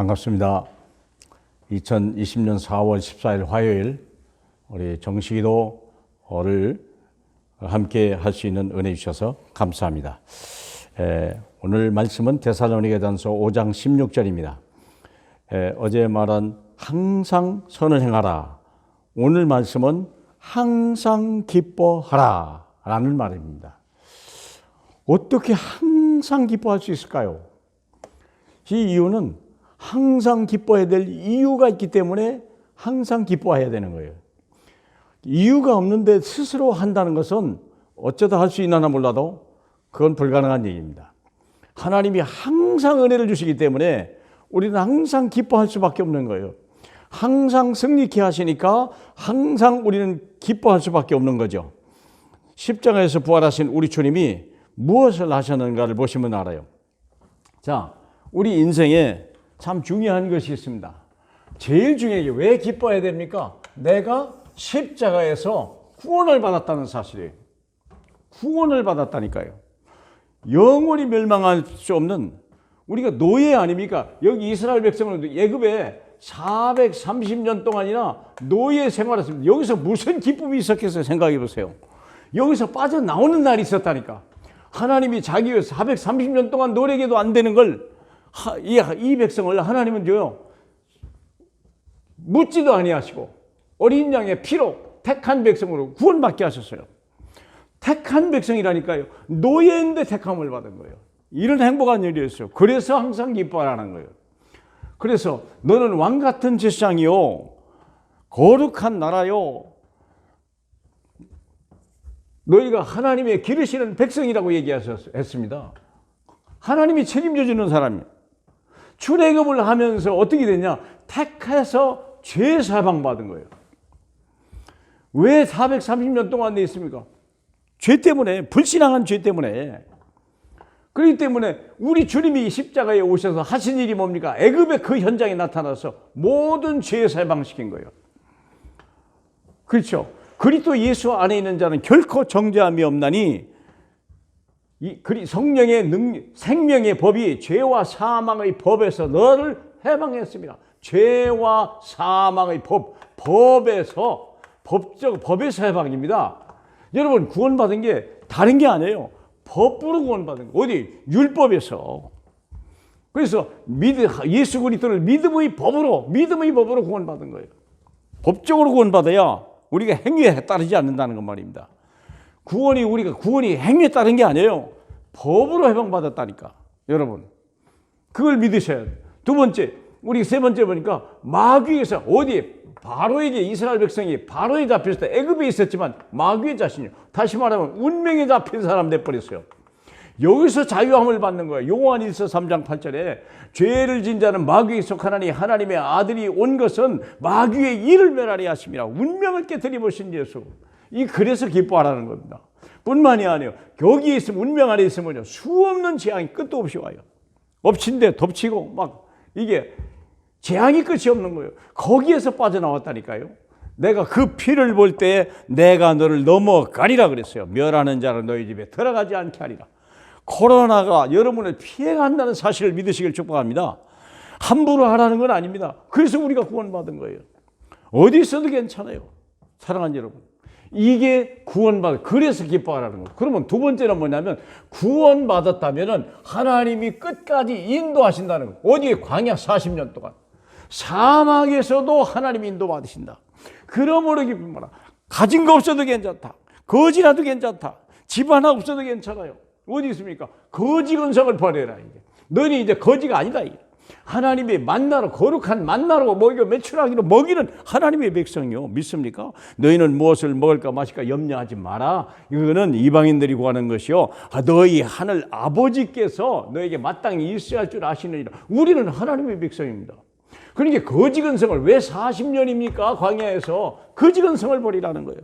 반갑습니다. 2020년 4월 14일 화요일 우리 정식기도를 함께 할 수 있는 은혜 주셔서 감사합니다. 오늘 말씀은 데살로니가전서 5장 16절입니다. 어제 말한 항상 선을 행하라. 오늘 말씀은 항상 기뻐하라 라는 말입니다. 어떻게 항상 기뻐할 수 있을까요? 이 이유는 항상 기뻐해야 될 이유가 있기 때문에 항상 기뻐해야 되는 거예요. 이유가 없는데 스스로 한다는 것은 어쩌다 할 수 있나 몰라도 그건 불가능한 얘기입니다. 하나님이 항상 은혜를 주시기 때문에 우리는 항상 기뻐할 수밖에 없는 거예요. 항상 승리케 하시니까 항상 우리는 기뻐할 수밖에 없는 거죠. 십자가에서 부활하신 우리 주님이 무엇을 하셨는가를 보시면 알아요. 자, 우리 인생에 참 중요한 것이 있습니다. 제일 중요한 게 왜 기뻐해야 됩니까? 내가 십자가에서 구원을 받았다는 사실이에요. 구원을 받았다니까요. 영원히 멸망할 수 없는 우리가 노예 아닙니까? 여기 이스라엘 백성은 애굽에 430년 동안이나 노예 생활했습니다. 여기서 무슨 기쁨이 있었겠어요? 생각해 보세요. 여기서 빠져나오는 날이 있었다니까. 하나님이 자기 위해서 430년 동안 노래해도 안 되는 걸 이 백성을 하나님은 묻지도 아니하시고 어린 양의 피로 택한 백성으로 구원받게 하셨어요. 택한 백성이라니까요. 노예인데 택함을 받은 거예요. 이런 행복한 일이었어요. 그래서 항상 기뻐하라는 거예요. 그래서 너는 왕 같은 제사장이요 거룩한 나라요 너희가 하나님의 기르시는 백성이라고 얘기하셨습니다. 하나님이 책임져 주는 사람이에요. 출애굽을 하면서 어떻게 됐냐? 택해서 죄 사방 받은 거예요. 왜 430년 동안 돼 있습니까? 죄 때문에, 불신앙한 죄 때문에. 그렇기 때문에 우리 주님이 십자가에 오셔서 하신 일이 뭡니까? 애굽의 그 현장에 나타나서 모든 죄 사방시킨 거예요. 그렇죠? 그리스도 예수 안에 있는 자는 결코 정죄함이 없나니 성령의 생명의 법이 죄와 사망의 법에서 너를 해방했습니다. 죄와 사망의 법에서 법에서 해방입니다. 여러분 구원받은 게 다른 게 아니에요. 법으로 구원받은 거. 어디? 율법에서. 그래서 예수 그리스도를 믿음의 법으로 구원받은 거예요. 법적으로 구원받아야 우리가 행위에 따르지 않는다는 것 말입니다. 구원이 행위에 따른 게 아니에요. 법으로 해방받았다니까. 여러분 그걸 믿으셔야 돼요. 두 번째, 우리 세 번째 보니까 마귀에서 바로에게 이스라엘 백성이 바로에 잡혔을 때 애굽에 있었지만 마귀의 자신이요. 다시 말하면 운명에 잡힌 사람 돼버렸어요. 여기서 자유함을 받는 거예요. 요한일서 3장 8절에 죄를 진 자는 마귀에 속하나니 하나님의 아들이 온 것은 마귀의 일을 멸하려 하심이라. 운명을 깨뜨려 보신 예수. 그래서 기뻐하라는 겁니다. 뿐만이 아니에요. 여기에 있으면 운명 안에 있으면요 수없는 재앙이 끝도 없이 와요. 엎친 데 덮치고 막 이게 재앙이 끝이 없는 거예요. 거기에서 빠져나왔다니까요. 내가 그 피를 볼 때 내가 너를 넘어가리라 그랬어요. 멸하는 자는 너희 집에 들어가지 않게 하리라. 코로나가 여러분을 피해간다는 사실을 믿으시길 축복합니다. 함부로 하라는 건 아닙니다. 그래서 우리가 구원받은 거예요. 어디 있어도 괜찮아요. 사랑하는 여러분. 이게 그래서 기뻐하라는 거예요. 그러면 두 번째는 뭐냐면 구원받았다면 하나님이 끝까지 인도하신다는 거예요. 어디에? 광야 40년 동안. 사막에서도 하나님이 인도받으신다. 그러므로 기쁨하라. 가진 거 없어도 괜찮다. 거지라도 괜찮다. 집 하나 없어도 괜찮아요. 어디 있습니까? 거지 근성을 버려라. 너는 이제 거지가 아니다. 하나님의 만나로 거룩한 만나로 먹이고 매출하기로 먹이는 하나님의 백성이요. 믿습니까? 너희는 무엇을 먹을까 마실까 염려하지 마라. 이거는 이방인들이 구하는 것이요. 너희 하늘 아버지께서 너에게 마땅히 있어야 할 줄 아시느니라. 우리는 하나님의 백성입니다. 그러니까 거지 근성을 왜 40년입니까? 광야에서 거지 근성을 버리라는 거예요.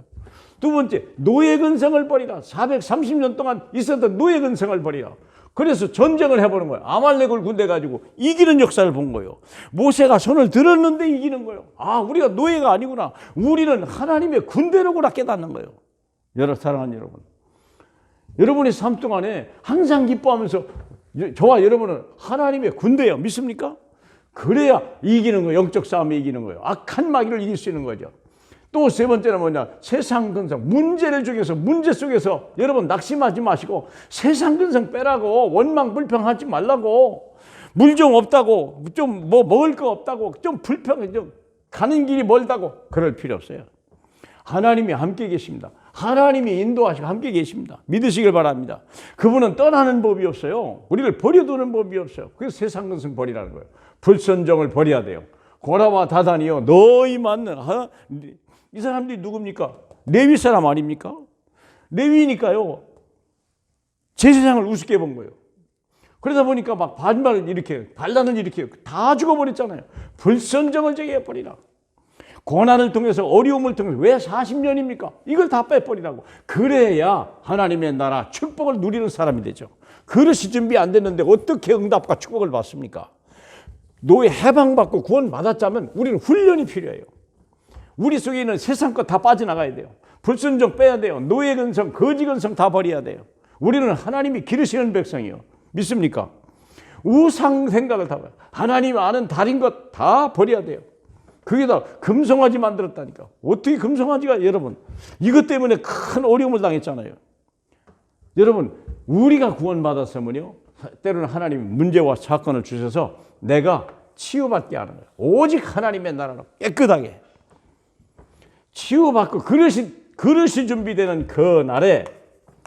두 번째, 노예 근성을 버리라. 430년 동안 있었던 노예 근성을 버리라. 그래서 전쟁을 해보는 거예요. 아말렉을 군대 가지고 이기는 역사를 본 거예요. 모세가 손을 들었는데 이기는 거예요. 우리가 노예가 아니구나. 우리는 하나님의 군대로구나 깨닫는 거예요. 사랑하는 여러분. 여러분의 삶 동안에 항상 기뻐하면서 저와 여러분은 하나님의 군대예요. 믿습니까? 그래야 이기는 거예요. 영적 싸움에 이기는 거예요. 악한 마귀를 이길 수 있는 거죠. 또 세 번째는 뭐냐? 세상 근성. 문제를 중에서 문제 속에서 여러분 낙심하지 마시고 세상 근성 빼라고. 원망 불평하지 말라고. 물 좀 없다고, 좀 뭐 먹을 거 없다고, 좀 불평해, 좀 가는 길이 멀다고 그럴 필요 없어요. 하나님이 함께 계십니다. 하나님이 인도하시고 함께 계십니다. 믿으시길 바랍니다. 그분은 떠나는 법이 없어요. 우리를 버려두는 법이 없어요. 그래서 세상 근성 버리라는 거예요. 불선정을 버려야 돼요. 고라와 다단이요, 너희 맞는 이 사람들이 누굽니까? 레위 사람 아닙니까? 레위니까요. 제사장을 우습게 본 거예요. 그러다 보니까 막 반발을 일으켜요. 반란을 일으켜요. 다 죽어버렸잖아요. 불선정을 제거해버리라. 고난을 통해서, 어려움을 통해서. 왜 40년입니까? 이걸 다 빼버리라고. 그래야 하나님의 나라 축복을 누리는 사람이 되죠. 그릇이 준비 안 됐는데 어떻게 응답과 축복을 받습니까? 노예 해방받고 구원 받았자면 우리는 훈련이 필요해요. 우리 속에 있는 세상 것 다 빠져나가야 돼요. 불순종 빼야 돼요. 노예 근성, 거지 근성 다 버려야 돼요. 우리는 하나님이 기르시는 백성이요. 믿습니까? 우상 생각을 다 버려요. 하나님 아는 다른 것 다 버려야 돼요. 그게 다 금송아지 만들었다니까. 어떻게 금송아지가, 여러분, 이것 때문에 큰 어려움을 당했잖아요. 여러분, 우리가 구원받았으면요, 때로는 하나님이 문제와 사건을 주셔서 내가 치유받게 하는 거예요. 오직 하나님의 나라로 깨끗하게 치유받고 그릇이 준비되는 그 날에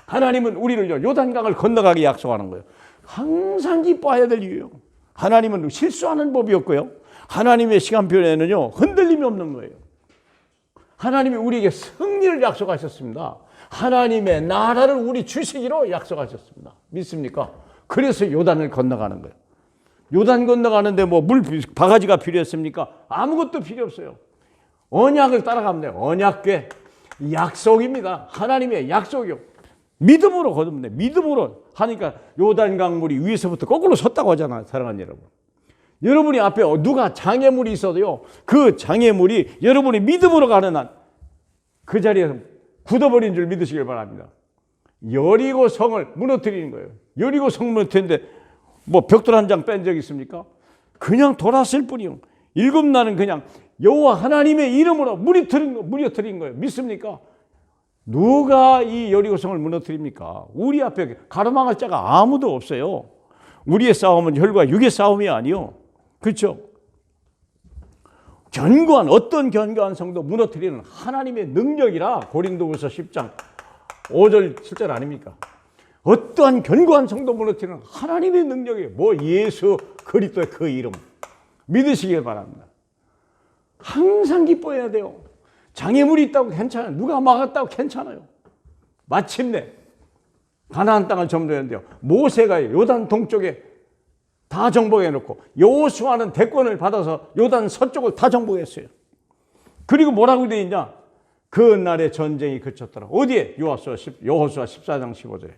하나님은 우리를 요단강을 건너가게 약속하는 거예요. 항상 기뻐해야 될 이유예요. 하나님은 실수하는 법이 없고요. 하나님의 시간표에는요, 흔들림이 없는 거예요. 하나님이 우리에게 승리를 약속하셨습니다. 하나님의 나라를 우리 주시기로 약속하셨습니다. 믿습니까? 그래서 요단을 건너가는 거예요. 요단 건너가는데 뭐 바가지가 필요했습니까? 아무것도 필요 없어요. 언약을 따라가면 돼요. 언약궤. 약속입니다. 하나님의 약속이요. 믿음으로 거두면 돼요. 믿음으로 하니까 요단강 물이 위에서부터 거꾸로 섰다고 하잖아요. 사랑하는 여러분. 여러분이 앞에 누가 장애물이 있어도요, 그 장애물이 여러분이 믿음으로 가는 한 그 자리에서 굳어버린 줄 믿으시길 바랍니다. 여리고 성을 무너뜨리는 거예요. 여리고 성 무너뜨리는데 뭐 벽돌 한 장 뺀 적 있습니까? 그냥 돌았을 뿐이요. 7날은 그냥 여호와 하나님의 이름으로 무너뜨린 거예요. 믿습니까? 누가 이 여리고 성을 무너뜨립니까? 우리 앞에 가로막을 자가 아무도 없어요. 우리의 싸움은 혈과 육의 싸움이 아니요. 그렇죠? 어떤 견고한 성도 무너뜨리는 하나님의 능력이라 고린도후서 10장 5절 7절 아닙니까? 어떠한 견고한 성도 무너뜨리는 하나님의 능력이에요. 뭐 예수 그리스도의 그 이름 믿으시길 바랍니다. 항상 기뻐해야 돼요. 장애물이 있다고 괜찮아요. 누가 막았다고 괜찮아요. 마침내 가나안 땅을 점령했는데요, 모세가 요단 동쪽에 다 정복해놓고 여호수아는 대권을 받아서 요단 서쪽을 다 정복했어요. 그리고 뭐라고 되어 있냐? 그 날에 전쟁이 그쳤더라. 어디에? 여호수아 14장 15절에.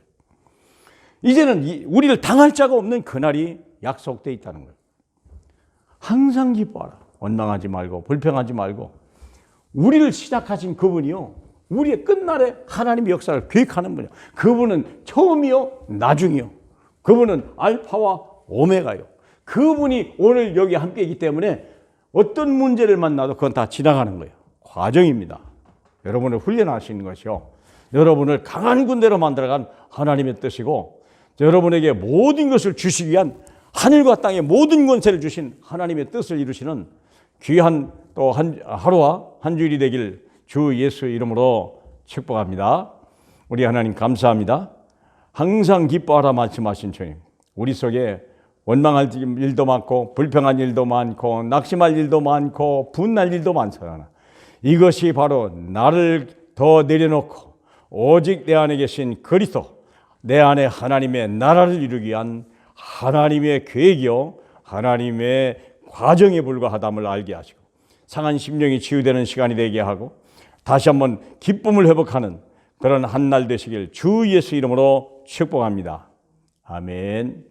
이제는 우리를 당할 자가 없는 그날이 약속되어 있다는 거예요. 항상 기뻐하라. 원망하지 말고 불평하지 말고. 우리를 시작하신 그분이요, 우리의 끝날에 하나님의 역사를 계획하는 분이요. 그분은 처음이요 나중이요. 그분은 알파와 오메가요. 그분이 오늘 여기 함께 있기 때문에 어떤 문제를 만나도 그건 다 지나가는 거예요. 과정입니다. 여러분을 훈련하시는 것이요, 여러분을 강한 군대로 만들어간 하나님의 뜻이고, 여러분에게 모든 것을 주시기 위한 하늘과 땅의 모든 권세를 주신 하나님의 뜻을 이루시는 귀한 또 하루와 한 주일이 되길 주 예수의 이름으로 축복합니다. 우리 하나님 감사합니다. 항상 기뻐하라 말씀하신 주님, 우리 속에 원망할 일도 많고 불평한 일도 많고 낙심할 일도 많고 분날 일도 많잖아. 이것이 바로 나를 더 내려놓고 오직 내 안에 계신 그리스도, 내 안에 하나님의 나라를 이루기 위한 하나님의 계획이요, 하나님의 과정에 불과하다함을 알게 하시고 상한 심령이 치유되는 시간이 되게 하고 다시 한번 기쁨을 회복하는 그런 한 날 되시길 주 예수 이름으로 축복합니다. 아멘.